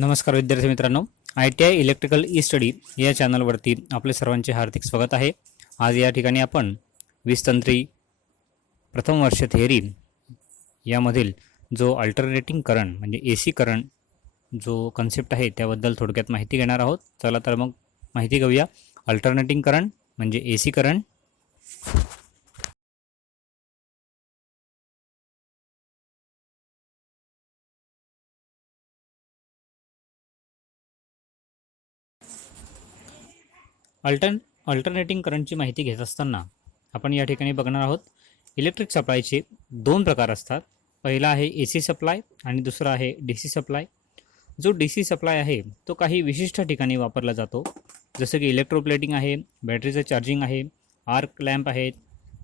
नमस्कार विद्यार्थी मित्रांनो, ITI इलेक्ट्रिकल ई स्टडी या चॅनलवरती आपले सर्वांचे हार्दिक स्वागत आहे. आज या ठिकाणी आपण वीजतंत्री प्रथम वर्ष थिअरी यामधील जो अल्टरनेटिंग करंट म्हणजे AC करंट जो कन्सेप्ट आहे त्याबद्दल थोडक्यात माहिती घेणार आहोत. चला तर मग माहिती घेऊया. अल्टरनेटिंग करंट म्हणजे AC करंट. अल्टरनेटिंग करंटची माहिती घेत असताना आपण या ठिकाणी बघणार आहोत इलेक्ट्रिक सप्लायचे दोन प्रकार असतात. पहिला आहे AC सप्लाय आणि दुसरा आहे DC सप्लाय. जो DC सप्लाय आहे तो काही विशिष्ट ठिकाणी वापरला जातो, जसं की इलेक्ट्रोप्लेटिंग आहे, बॅटरीचं चार्जिंग आहे, आर्क लॅम्प आहेत,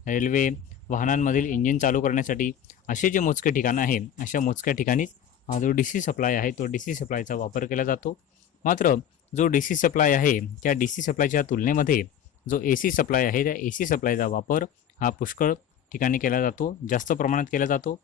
रेल्वे, वाहनांमधील इंजिन चालू करण्यासाठी असे जे मोजके ठिकाणं आहे अशा मोजक्या ठिकाणीच जो DC सप्लाय आहे तो DC सप्लायचा वापर केला जातो. मात्र जो DC सप्लाय आहे त्या DC सप्लायच्या तुलनेमध्ये जो AC सप्लाय आहे त्या AC सप्लायचा वापर हा पुष्कळ ठिकाणी केला जातो, जास्त प्रमाणात केला जातो.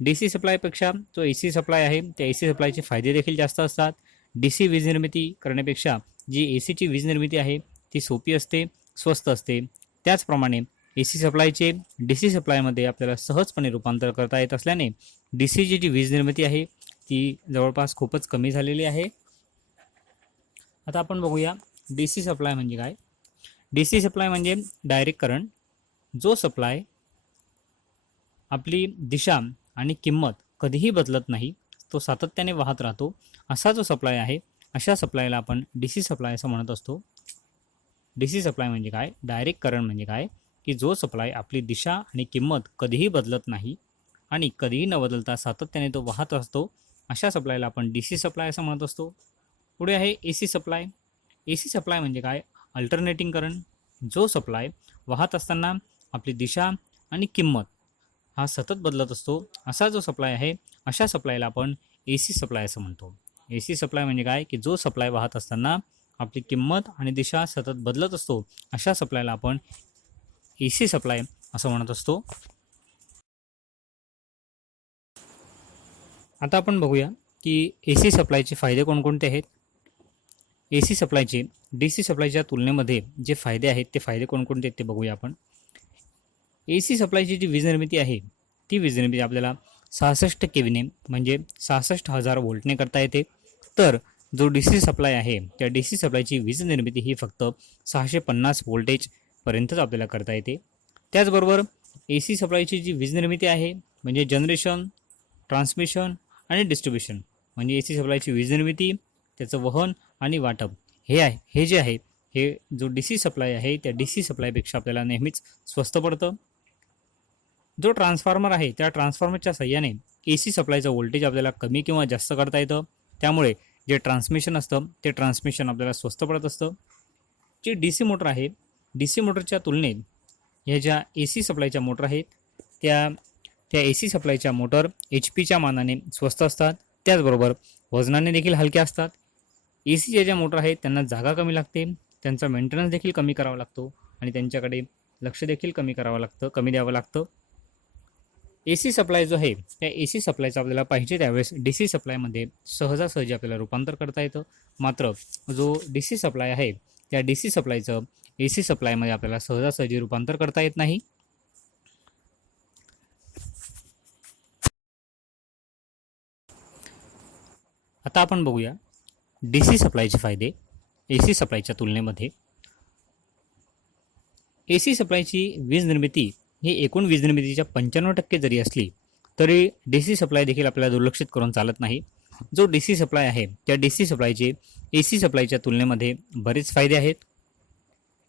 DC सप्लायपेक्षा जो AC सप्लाय आहे त्या AC सप्लायचे फायदे देखील जास्त असतात. DC वीज निर्मिती करण्यापेक्षा जी ACची वीज निर्मिती आहे ती सोपी असते, स्वस्त असते. त्याचप्रमाणे AC सप्लायचे DC सप्लायमध्ये आपल्याला सहजपणे रूपांतर करता येत असल्याने DCची जी वीज निर्मिती आहे ती जवळपास खूपच कमी झालेली आहे. आता आपण बघूया DC सप्लाय म्हणजे काय. DC सप्लाय म्हणजे डायरेक्ट करंट. जो सप्लाय आपली दिशा आणि किंमत कधीही बदलत नाही, तो सातत्याने वाहत राहतो, असा जो सप्लाय आहे अशा सप्लायला आपण DC सप्लाय असं म्हणत असतो. DC सप्लाय म्हणजे काय, डायरेक्ट करंट म्हणजे काय की जो सप्लाय आपली दिशा आणि किंमत कधीही बदलत नाही आणि कधीही न बदलता सातत्याने तो वाहत असतो, अशा सप्लायला आपण DC सप्लाय असं म्हणत असतो. पुढे आहे AC सप्लाय. AC सप्लाय म्हणजे काय, अल्टरनेटिंग करंट. जो सप्लाय वाहत असताना आपली दिशा आणि किंमत हा सतत बदलत असतो, असा जो सप्लाय आहे अशा सप्लायला आपण AC सप्लाय असं म्हणतो. AC सप्लाय म्हणजे काय की जो सप्लाय वाहत असताना आपली किंमत आणि दिशा सतत बदलत असतो, अशा सप्लायला आपण AC सप्लाय असं म्हणत असतो. आता आपण बघूया की AC सप्लायचे फायदे कोणकोणते आहेत. AC सप्लायचे DC सप्लायच्या तुलनेमध्ये जे फायदे आहेत ते फायदे कोणकोणते आहेत ते बघूया आपण. AC सप्लायची जी वीज निर्मिती आहे ती वीज निर्मिती आपल्याला 66 केव्हीने म्हणजे 66,000 व्होल्टने करता येते. तर जो DC सप्लाय आहे त्या DC सप्लायची वीज निर्मिती ही फक्त 650 व्होल्टेजपर्यंतच आपल्याला करता येते. त्याचबरोबर AC सप्लायची जी वीज निर्मिती आहे म्हणजे जनरेशन, ट्रान्समिशन आणि डिस्ट्रीब्युशन म्हणजे AC सप्लायची वीज निर्मिती, त्याचं वहन आणि वाटप हे जे आहे हे जो DC सप्लाय आहे त्या DC सप्लायपेक्षा आपल्याला नेहमीच स्वस्त पडतं. जो ट्रान्सफॉर्मर आहे त्या ट्रान्सफॉर्मरच्या सहाय्याने AC सप्लायचं व्होल्टेज आपल्याला कमी किंवा जास्त करता येतं, त्यामुळे जे ट्रान्समिशन असतं ते ट्रान्समिशन आपल्याला स्वस्त पडत असतं. जी DC मोटर आहे, DC मोटरच्या तुलनेत ह्या ज्या AC सप्लायच्या मोटर आहेत त्या AC सप्लायच्या मोटर HPच्या मानाने स्वस्त असतात. त्याचबरोबर वजनाने देखील हलक्या असतात. ACच्या ज्या मोटर आहेत त्यांना जागा कमी लागते, त्यांचा मेंटेनन्स देखील कमी करावा लागतो आणि त्यांच्याकडे लक्ष देखील कमी द्यावं लागतं. AC सप्लाय जो आहे त्या AC सप्लायचं आपल्याला पाहिजे त्यावेळेस DC सप्लायमध्ये सहजासहजी आपल्याला रूपांतर करता येतं. मात्र जो DC सप्लाय आहे त्या DC सप्लायचं AC सप्लायमध्ये आपल्याला सहजासहजी रूपांतर करता येत नाही. आता आपण बघूया DC सप्लायचे फायदे AC सप्लायच्या तुलनेमध्ये. AC सप्लायची वीज निर्मिती ही एकूण वीज निर्मितीच्या 95% जरी असली तरी DC सप्लाय देखील आपल्याला दुर्लक्षित करून चालत नाही. जो DC सप्लाय आहे त्या DC सप्लायचे AC सप्लायच्या तुलनेमध्ये बरेच फायदे आहेत.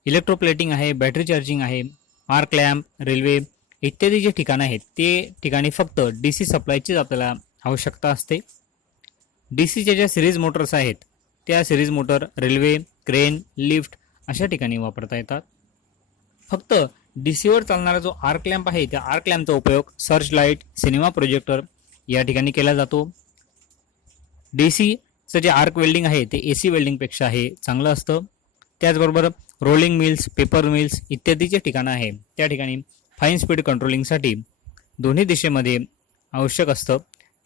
इलेक्ट्रोप्लेटिंग आहे, बॅटरी चार्जिंग आहे, आर्क लॅम्प, रेल्वे इत्यादी जे ठिकाणं आहेत ते ठिकाणी फक्त DC सप्लायचीच आपल्याला आवश्यकता असते. DCच्या ज्या सिरीज मोटर्स आहेत त्या series motor railway, crane, lift अशा ठिकाणी वापरता येतात. फक्त DCवर चालणारा जो आर्क लॅम्प आहे त्या आर्क लॅम्पचा उपयोग सर्च लाईट, सिनेमा प्रोजेक्टर या ठिकाणी केला जातो. DCचं जे आर्क वेल्डिंग आहे ते AC वेल्डिंगपेक्षा हे चांगलं असतं. त्याचबरोबर रोलिंग मिल्स, पेपर मिल्स इत्यादी जे ठिकाणं आहे त्या ठिकाणी फाईन स्पीड कंट्रोलिंगसाठी दोन्ही दिशेमध्ये आवश्यक असतं.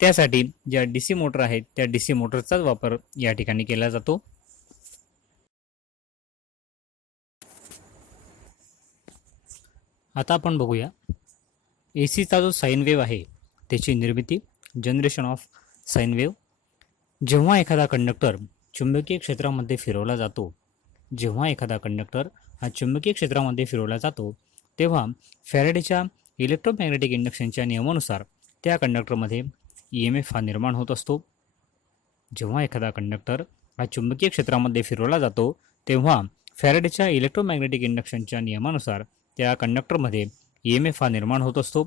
त्यासाठी ज्या DC मोटर आहेत त्या DC मोटरचाच वापर या ठिकाणी केला जातो. आता आपण बघूया ACचा जो साईन वेव्ह आहे त्याची निर्मिती, जनरेशन ऑफ साईन वेव्ह. जेव्हा एखादा कंडक्टर चुंबकीय क्षेत्रामध्ये फिरवला जातो, जेव्हा एखादा कंडक्टर हा चुंबकीय क्षेत्रामध्ये फिरवला जातो तेव्हा फॅरेडेच्या इलेक्ट्रोमॅग्नेटिक इंडक्शनच्या नियमानुसार त्या कंडक्टरमध्ये EMF हा निर्माण होत असतो. जेव्हा एखादा कंडक्टर हा चुंबकीय क्षेत्रामध्ये फिरवला जातो तेव्हा फॅरेडेच्या इलेक्ट्रोमॅग्नेटिक इंडक्शनच्या नियमानुसार त्या कंडक्टरमध्ये EMF हा निर्माण होत असतो.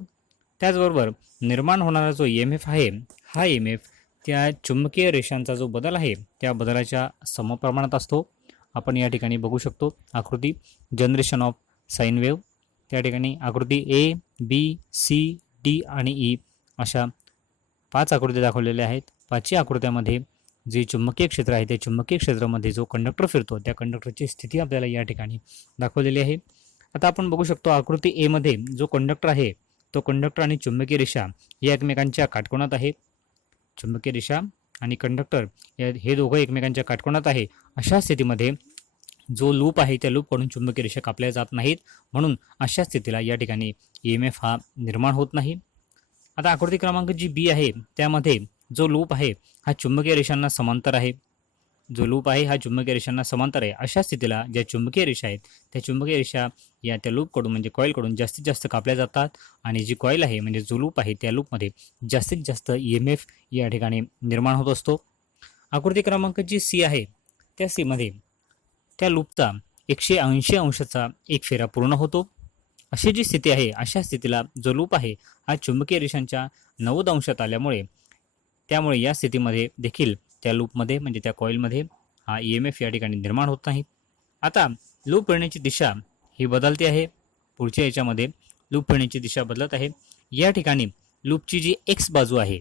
त्याचबरोबर निर्माण होणारा जो EMF आहे हा EMF त्या चुंबकीय रेषांचा जो बदल आहे त्या बदलाच्या समप्रमाणात असतो. आपण या ठिकाणी बघू शकतो आकृती, जनरेशन ऑफ साईन वेव्ह. त्या ठिकाणी आकृती A, B, C, D आणि E अशा 5 आकृत्या दाखवलेल्या आहेत. 5ही आकृत्यामध्ये जे चुंबकीय क्षेत्र आहे त्या चुंबकीय क्षेत्रामध्ये जो कंडक्टर फिरतो त्या कंडक्टरची स्थिती आपल्याला या ठिकाणी दाखवलेली आहे. आता आपण बघू शकतो आकृती A मध्ये जो कंडक्टर आहे तो कंडक्टर आणि चुंबकीय रेषा या एकमेकांच्या काटकोनात आहे. चुंबकीय रेषा आणि कंडक्टर हे दोघं एकमेकांच्या काटकोनात आहे. अशा स्थितीमध्ये जो लूप आहे त्या लूपकडून चुंबकीय रेषा कापल्या जात नाहीत, म्हणून अशा स्थितीला या ठिकाणी EMF हा निर्माण होत नाही. आता आकृती क्रमांक जी B आहे त्यामध्ये जो लूप आहे हा चुंबकीय रेषांना समांतर आहे. जो लूप आहे हा चुंबकीय रेषांना समांतर आहे. अशा स्थितीला ज्या चुंबकीय रेषा आहेत त्या चुंबकीय रेषा या त्या लूपकडून म्हणजे कॉईलकडून जास्तीत जास्त कापल्या जातात आणि जी कॉईल आहे म्हणजे जो लूप आहे त्या लूपमध्ये जास्तीत जास्त EMF या ठिकाणी निर्माण होत असतो. आकृती क्रमांक जी C आहे त्या C मध्ये त्या लूपचा 180 अंशाचा एक फेरा पूर्ण होतो. अशी जी स्थिती आहे अशा स्थितीला जो लूप आहे हा चुंबकीय रेषांच्या 90 अंशात आल्यामुळे त्यामुळे या स्थितीमध्ये देखील त्या लूपमध्ये म्हणजे त्या कॉईलमध्ये हा EMF या ठिकाणी निर्माण होत नाही. आता लूप फिरण्याची दिशा ही बदलते आहे. पुढच्या याच्यामध्ये लूप फिरण्याची दिशा बदलत आहे. या ठिकाणी लूपची जी X बाजू आहे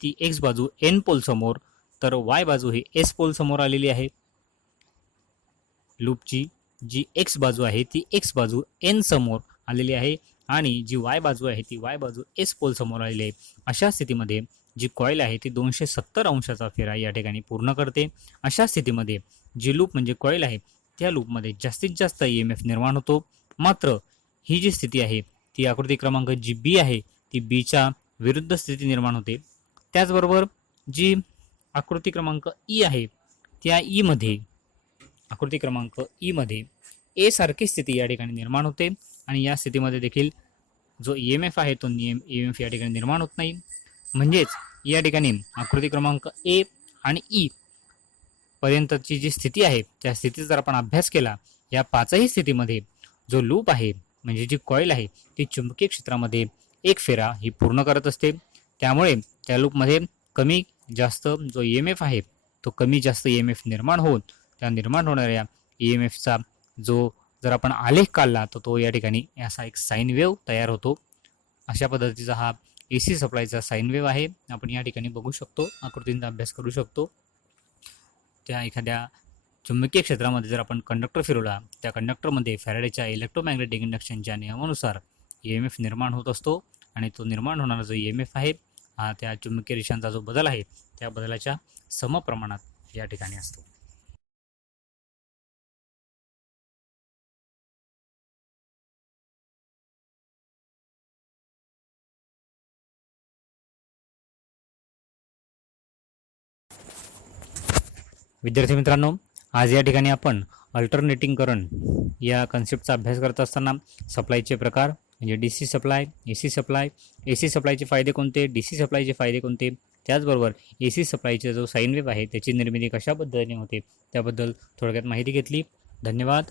ती X बाजू N पोल समोर तर Y बाजू ही S पोल समोर आलेली आहे. लूपची जी X बाजू आहे ती X बाजू N समोर आलेली आहे आणि जी Y बाजू आहे ती Y बाजू S पोल समोर आलेली आहे. अशा स्थितीमध्ये जी कॉईल आहे ती 270 अंशाचा फेरा या ठिकाणी पूर्ण करते. अशा स्थितीमध्ये जी लूप म्हणजे कॉईल आहे त्या लूपमध्ये जास्तीत जास्त EMF निर्माण होतो. मात्र ही जी स्थिती आहे ती आकृती क्रमांक जी B आहे ती Bच्या विरुद्ध स्थिती निर्माण होते. त्याचबरोबर जी आकृती क्रमांक E आहे त्या आकृती क्रमांक E मध्ये A सारखी स्थिती या ठिकाणी निर्माण होते आणि या स्थितीमध्ये देखील जो EMF आहे तो EMF या ठिकाणी निर्माण होत नाही. म्हणजेच या ठिकाणी आकृती क्रमांक A आणि E पर्यंतची जी स्थिती आहे त्या स्थितीचा जर आपण अभ्यास केला या 5ही स्थितीमध्ये जो लूप आहे म्हणजे जी कॉईल आहे ती चुंबकीय क्षेत्रामध्ये एक फेरा ही पूर्ण करत असते. त्यामुळे त्या लूपमध्ये कमी जास्त जो EMF आहे तो कमी जास्त EMF निर्माण होत त्या निर्माण होणाऱ्या EMFचा जो जर आपण आलेख काढला तर तो या ठिकाणी असा एक साईन वेव्ह तयार होतो. अशा पद्धतीचा हा AC सप्लायचा साईन वेव्ह आहे. आपण या ठिकाणी बघू शकतो, आकृतींचा अभ्यास करू शकतो. त्या एखाद्या चुंबकीय क्षेत्रामध्ये जर आपण कंडक्टर फिरवला त्या कंडक्टरमध्ये फॅरेडेच्या इलेक्ट्रोमॅग्नेटिक इंडक्शनच्या नियमानुसार EMF निर्माण होत असतो आणि तो निर्माण होणारा जो EMF आहे हा त्या चुंबकीय रेषांचा जो बदल आहे त्या बदलाच्या समप्रमाणात या ठिकाणी असतो. विद्यार्थी मित्रांनो, आज या ठिकाणी आपण अल्टरनेटिंग करंट या कन्सेप्टचा अभ्यास करत असताना सप्लायचे प्रकार म्हणजे DC supply, AC supply, AC सप्लायचे फायदे कोणते, DC सप्लायचे फायदे कोणते, त्याचबरोबर AC सप्लायचा जो साईन वेव्ह आहे त्याची निर्मिती कशा पद्धतीने होते त्याबद्दल थोडक्यात माहिती घेतली. धन्यवाद.